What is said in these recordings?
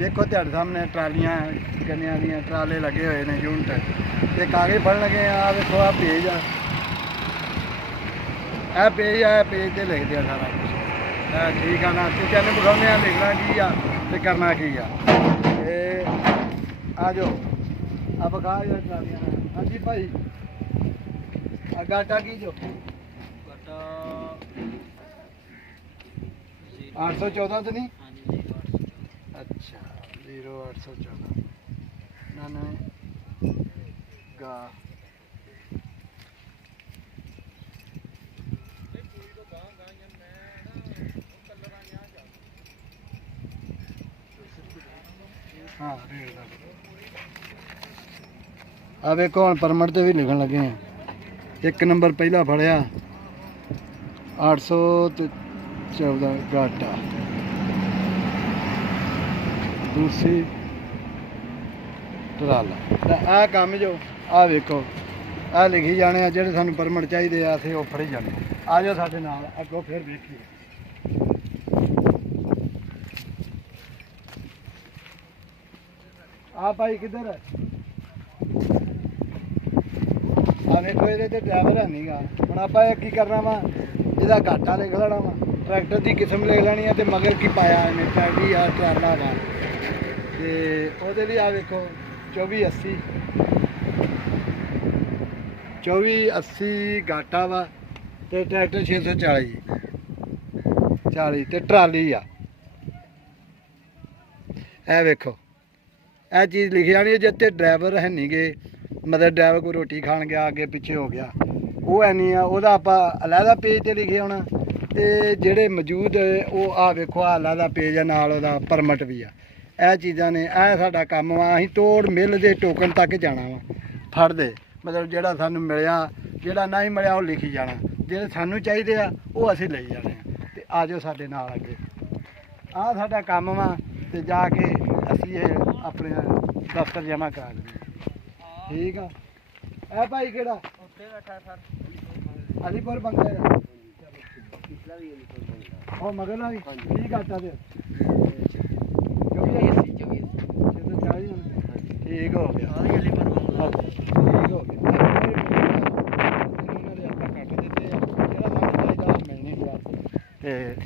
देखो तेरे सामने ट्रालियां गन्नियां दियां ट्राले लगे हुए ने यूनिट ते कागज फड़ लगे आ देखो आ पेज आ पेज ते लिख दिया सारा कुछ ठीक है ना ते तेन बखाने लिखना की आ ते करना की आ जाओ अब बखा यार ट्रालियां। हाँ जी भाई गाटा की जो 814 तो नहीं अच्छा 0814 99 गा हाँ अब एक और परमिट से भी लिखन लगे हैं। एक नंबर पहला फड़िया 814 गाटा दूसरी ट्राला आ काम जो आ देखो आ लिखी जाने जेडे सानू परमिट चाहिए असें वो फड़ी जाने आ जाओ साडे नाल अगों फिर देखिए। आ भाई किधर है आ देखो ये ड्राइवर है नहीं गा हम आप की करना वा ਇਹਦਾ घाटा लिख लेना वा ट्रैक्टर की किस्म लिख लेनी है तो मगर की पाया इन्हें ट्रैक्टर आ ट्राला वा तो वो भी आ देखो 2480 घाटा वा तो ट्रैक्टर 640 तो ट्राली आ वेखो यह चीज़ लिखी जानी है जिते ड्राइवर है नहीं गे मतलब ड्राइवर कोई रोटी खान गया अगे पिछे हो गया वो है नहीं है वह आप अलहदा पेज से लिखे होना तो जोड़े मौजूद वो आ वेखो अलहदा पेज है नाल ओहदा परमिट भी आ यह चीज़ा ने यह साडा काम वा असीं तोड़ मिल के टोकन तक जाना वा फड़ दे मतलब जोड़ा सानू मिलया जोड़ा नहीं मिलया वो लिखी जाना जो सानू चाहिए वो असीं ले जाने तो आ जाओ साडे नाल अगे आ साडा काम वा तो जाके असीं ये अपने दफ्तर जमा करा देंगे ठीक है। ए भाई केड़ा अलीपुर बंगे और मगरला भी ठीक आता दे ठीक हो गया ठीक हो गया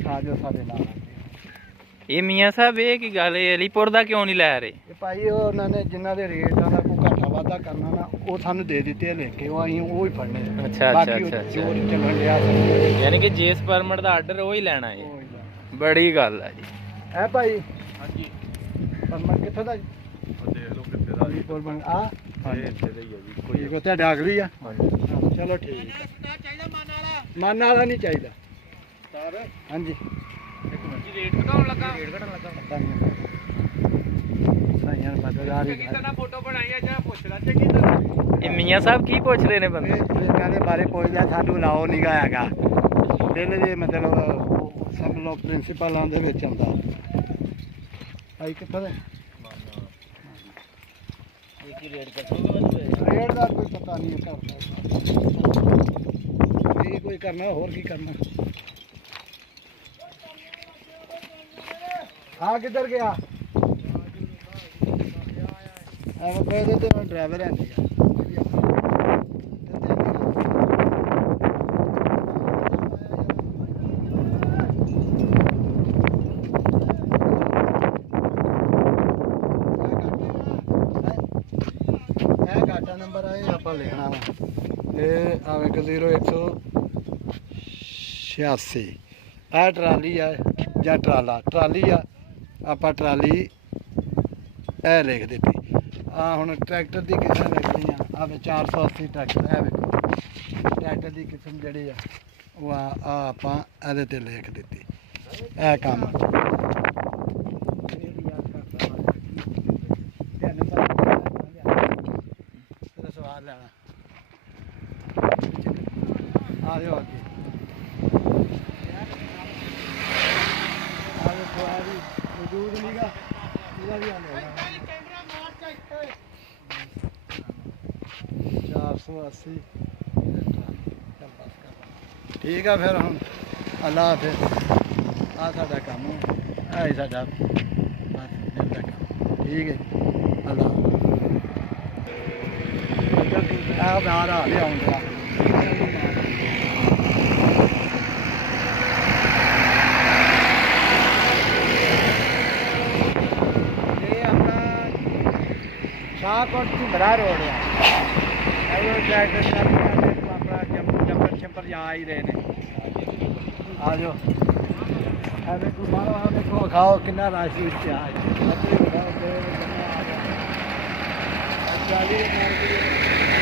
आ जाओ साडे नाल। ये मियाँ साहब ये की गल अलीपुर का क्यों नहीं लै रहे भाई उन्होंने जिन्हों के रेटा का कोई घाटा वाधा करना ना वो सानू दे दिते लेके वो अं वो ही फड़ने। अच्छा अच्छा अच्छा चलन दिया यानी कि जिस परमिट का आर्डर वो ही लेना है बड़ी गल है जी है भाई। हाँ जी परमिट कितों का अलीपुर बन आ अगली आ चलो ठीक मन वाला नहीं चाहिए। हाँ जी मियाँ साहब की पूछ रहे ने बंदे बारे पूछदा सानू लाओ नहीं गा हैगा बिल दे मतलब सब लोग प्रिंसीपल आंदे विच आंदा भाई कित्थों दे रेट का कोई पता नहीं है ये कोई करना होर की करना। हाँ किधर गया ड्राइवर है नहीं घाटा नंबर है आप लिखना वा ये 0186 यह ट्राली है या ट्राला ट्राली आ आप ट्राली ए लिख दी आ हुण ट्रैक्टर की किस्म लिखनी आ 480 ट्रैक्टर है वेखो ट्रैक्टर की किस्म जी वो आप ये लिख दी ए काम सवाल लेना आ जाओ अगे मौजूद नहीं गा 480 ठीक है फिर हम अल्लाह हाफिज़ आ साडा काम ਆਏ ਸਾਡਾ ਬਸ ਦਿਲ ਦਾ ਕੰਮ। ਠੀਕ ਹੈ ਅੱਲਾ ਆ ਬਾਹਰ ਆ ਲਿਆਉਂਦਾ ਇਹ ਆਪਣਾ ਸ਼ਾਹਕੋਟ ਝੁੰਬਰਾ ਰੋਡ ਆ ਇਹ ਟਰੈਕਟਰ ਆਪਣਾ ਜੰਪਰ ਛੰਪਰ ਜਾ ਹੀ ਰਹੇ ਨੇ ਆ ਜਾਓ ਆ ਦੇਖੋ ਬਾਹਰ ਆ ਦੇਖੋ ਖਾਓ ਕਿੰਨਾ ਰਸ਼ ਵਿੱਚ ਆ ਚਾਲੀ ਦੇ ਮਾਰ ਕੇ